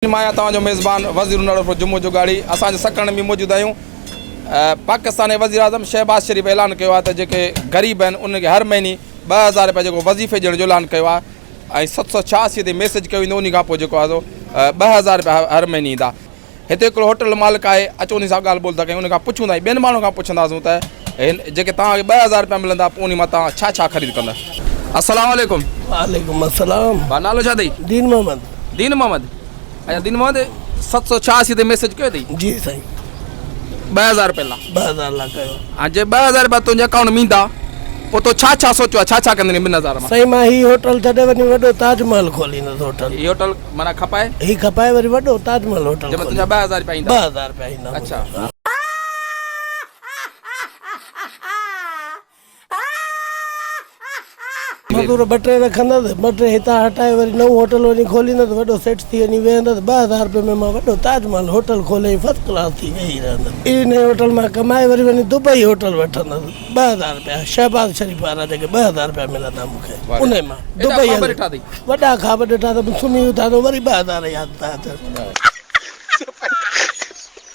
माया तव्हांजो मेज़बान वज़ीर उन्नड़ो जुम्मो जो गाड़ी असांजे सकण में मौजूद आहियूं। पाकिस्तान वज़ीर आज़म शहबाज शरीफ़ ऐलान कयो आहे त जेके ग़रीब आहिनि उनखे हर महीने 2000 रुपया जेको वज़ीफ़े ॾियण जो ऐलान कयो आहे ऐं 786 ते मैसेज कयो वेंदो। उन खां पोइ जेको आहे 2000 रुपया हर महीने ईंदा। हिते हिकिड़ो होटल मालिक आहे, अचो उन सां ॻाल्हि ॿोल था कयूं। उन खां पुछूं था ॿियनि माण्हुनि खां पुछंदासीं त जेके तव्हांखे 2000 रुपया मिलंदा पोइ उन मां तव्हां छा छा ख़रीद कंदा। अस्सलाम वालेकुम। वालेकुम अस्सलाम। नालो छा अथई? दीन मोहम्मद। दीन मोहम्मद। अच्छा दीन मोहम्मद 786 ते मैसेज कयो अथई? जी साईं। 2000 रुपया ला 2000 ला कयो। हाँ जे 2000 रुपया तुंहिंजे अकाउंट में ईंदा पोइ तो छा छा सोचियो आहे, छा छा कंदे 2000 मां? साईं मां ही होटल छॾे वञी वॾो ताजमहल खोलींदुसि। होटल ही होटल माना खपाए ही खपाए वरी वॾो ताजमहल होटल जंहिंमें तुंहिंजा 2000 रुपया ईंदा। 2000 रुपया ईंदा। अच्छा मज़दूर 2 टे रखंदुसि, 2 टे हितां हटाए वरी नओं होटल वञी खोलींदुसि, वॾो सेट थी वञी वेहंदुसि। 2000 रुपये में मां वॾो ताजमहल होटल खोले फर्स्ट क्लास थी वेही रहंदुसि। इन होटल मां कमाए वरी वञी दुबई होटल वठंदुसि। 2000 रुपया शहबाज शरीफ़ वारा जेके 2000 रुपया मिलंदा मूंखे उन मां दुबई वॾा ख़्वाब ॾिठा त सुम्ही उथां थो वरी 2000 यादि था अचनि।